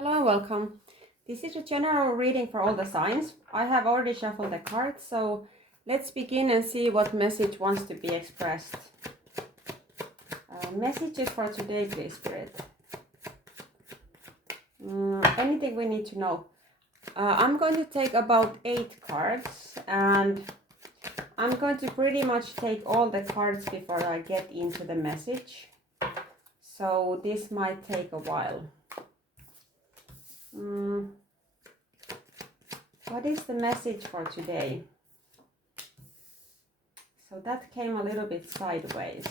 Hello and welcome. This is a general reading for all the signs. I have already shuffled the cards, so let's begin and see what message wants to be expressed. Messages for today, please, Spirit. Anything we need to know. I'm going to take about 8 cards, and I'm going to pretty much take all the cards before I get into the message. So this might take a while. What is the message for today? So that came a little bit sideways.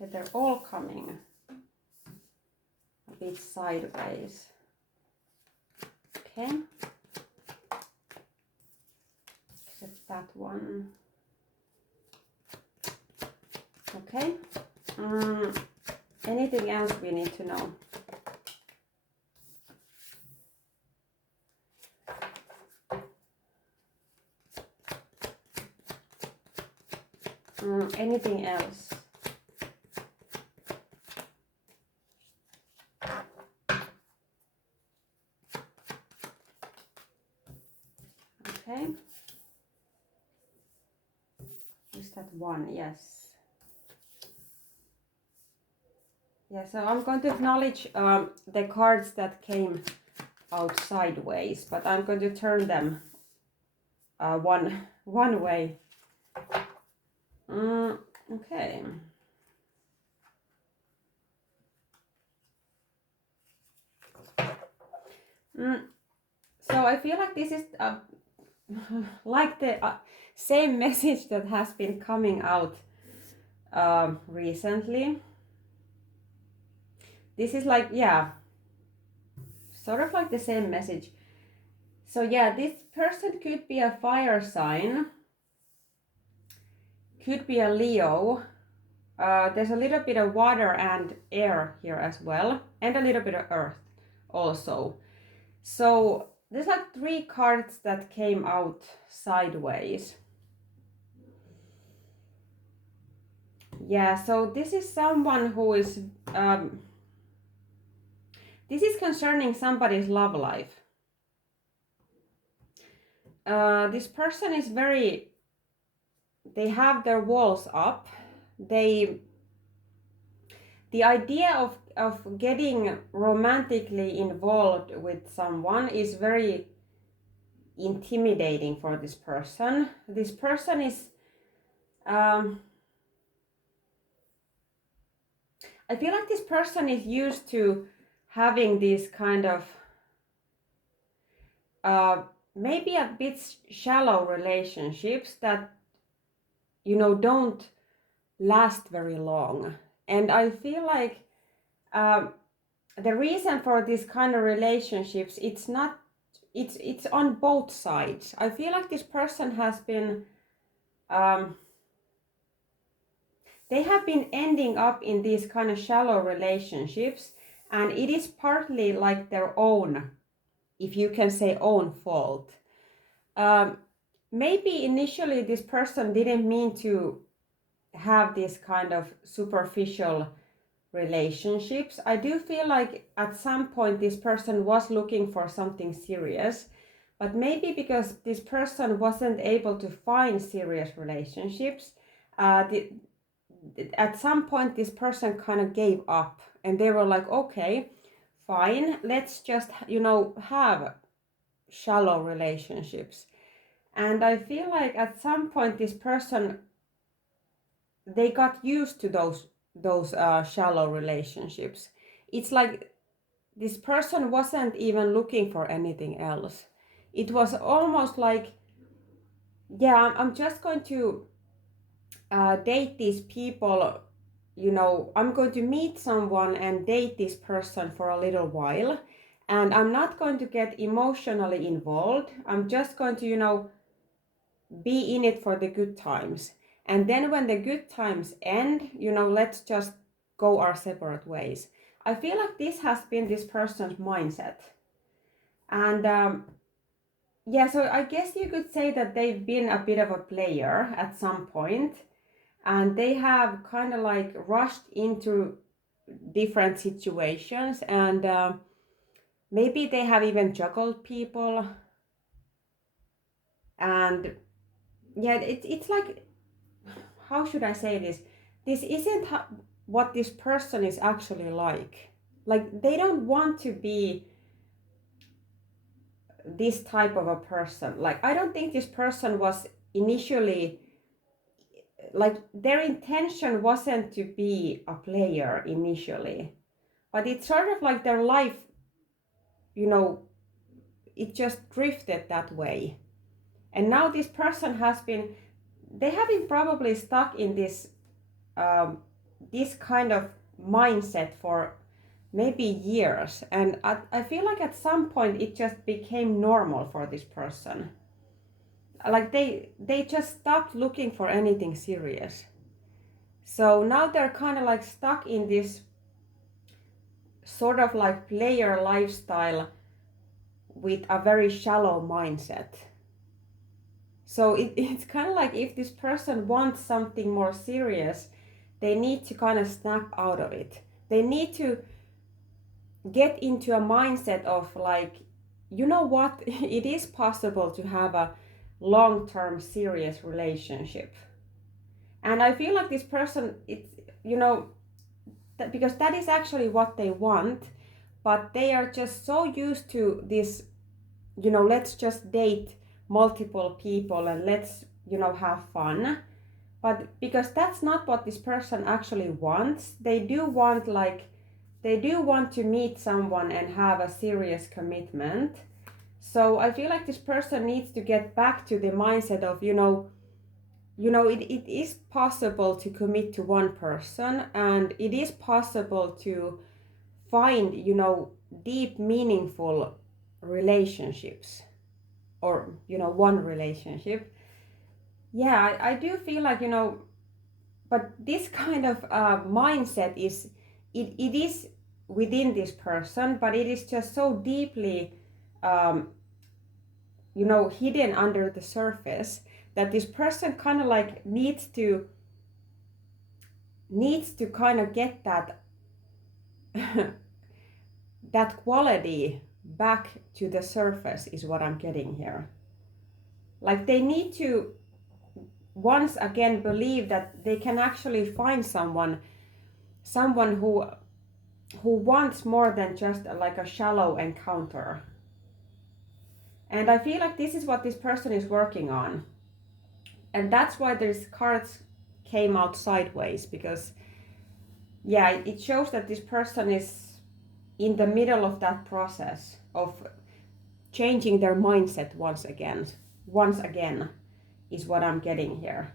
Okay, they're all coming a bit sideways. Okay. Except that one. Okay. Anything else we need to know? Anything else? Okay. Is that one? Yes. Yeah, so I'm going to acknowledge the cards that came out sideways, but I'm going to turn them one way. Okay. So I feel like this is like the same message that has been coming out recently. This is like, yeah, sort of like the same message. So yeah, this person could be a fire sign, could be a Leo. There's a little bit of water and air here as well, and a little bit of earth also. So there's like 3 cards that came out sideways. Yeah, so this is someone who is, this is concerning somebody's love life. This person is very, they have their walls up. The idea of getting romantically involved with someone is very intimidating for this person. This person is, I feel like this person is used to having these kind of maybe a bit shallow relationships that, you know, don't last very long. And I feel like the reason for this kind of relationships, it's on both sides. I feel like this person has been they have been ending up in these kind of shallow relationships, and it is partly like their own, if you can say, own fault. Maybe initially this person didn't mean to have this kind of superficial relationships. I do feel like at some point this person was looking for something serious, but maybe because this person wasn't able to find serious relationships, at some point this person kind of gave up, and they were like, okay, fine, let's just, you know, have shallow relationships. And I feel like at some point this person, they got used to those shallow relationships. It's like this person wasn't even looking for anything else. It was almost like, yeah, I'm just going to date these people, you know, I'm going to meet someone and date this person for a little while, and I'm not going to get emotionally involved. I'm just going to, you know, be in it for the good times. And then when the good times end, you know, let's just go our separate ways. I feel like this has been this person's mindset. And yeah, so I guess you could say that they've been a bit of a player at some point, and they have kind of like rushed into different situations, and maybe they have even juggled people. And yeah, it's like, how should I say this? This isn't what this person is actually like. Like, they don't want to be this type of a person. Like, I don't think this person was initially, like, their intention wasn't to be a player initially, but it's sort of like their life, you know, it just drifted that way. And now this person has been, they have been probably stuck in this kind of mindset for maybe years, and I feel like at some point it just became normal for this person. Like, they just stopped looking for anything serious. So now they're kind of like stuck in this sort of like player lifestyle with a very shallow mindset. So it's kind of like, if this person wants something more serious, they need to kind of snap out of it. They need to get into a mindset of like, you know what, it is possible to have a long-term serious relationship. And I feel like this person, it's, you know, because that is actually what they want, but they are just so used to this, you know, let's just date multiple people and let's, you know, have fun. But because that's not what this person actually wants, they do want to meet someone and have a serious commitment. So I feel like this person needs to get back to the mindset of, it is possible to commit to one person, and it is possible to find, deep, meaningful relationships, or, one relationship. Yeah, I do feel like, but this kind of mindset it is within this person, but it is just so deeply, hidden under the surface, that this person kind of like needs to kind of get that that quality back to the surface, is what I'm getting here. Like, they need to once again believe that they can actually find someone who wants more than just like a shallow encounter. And I feel like this is what this person is working on. And that's why these cards came out sideways, because yeah, it shows that this person is in the middle of that process of changing their mindset once again is what I'm getting here.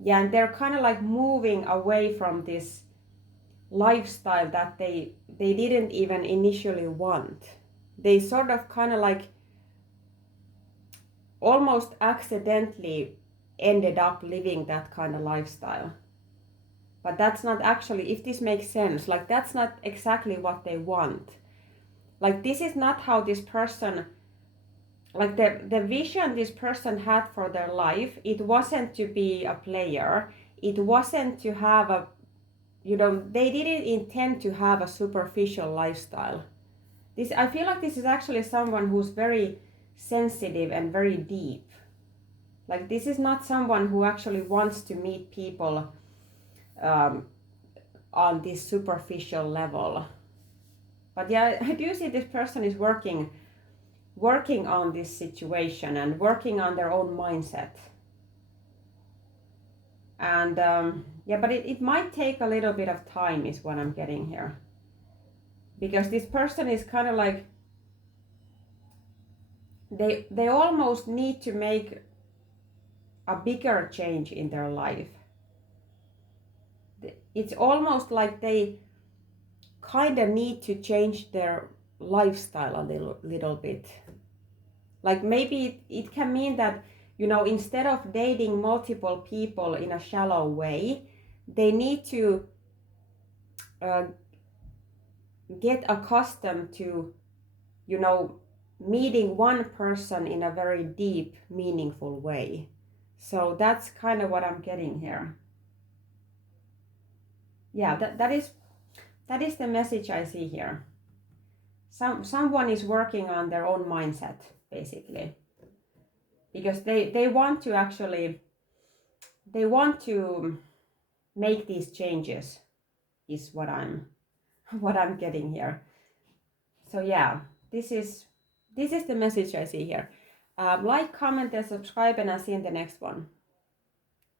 Yeah, and they're kind of like moving away from this lifestyle that they didn't even initially want. They sort of kind of like almost accidentally ended up living that kind of lifestyle. But that's not actually, if this makes sense, like, that's not exactly what they want. Like, this is not how this person, like, the vision this person had for their life, it wasn't to be a player. It wasn't to have a, they didn't intend to have a superficial lifestyle. I feel like this is actually someone who's very sensitive and very deep. Like, this is not someone who actually wants to meet people on this superficial level. But yeah, I do see this person is working on this situation and working on their own mindset. And yeah, but it might take a little bit of time, is what I'm getting here. Because this person is kind of like, they almost need to make a bigger change in their life. It's almost like they kind of need to change their lifestyle a little bit. Like, maybe it can mean that, instead of dating multiple people in a shallow way, they need to get accustomed to, meeting one person in a very deep, meaningful way. So that's kind of what I'm getting here. yeah, that is the message I see here. Someone is working on their own mindset, basically, because they want to actually, they want to make these changes, is what I'm what I'm getting here. So yeah, this is the message I see here. Like, comment, and subscribe, and I'll see you in the next one.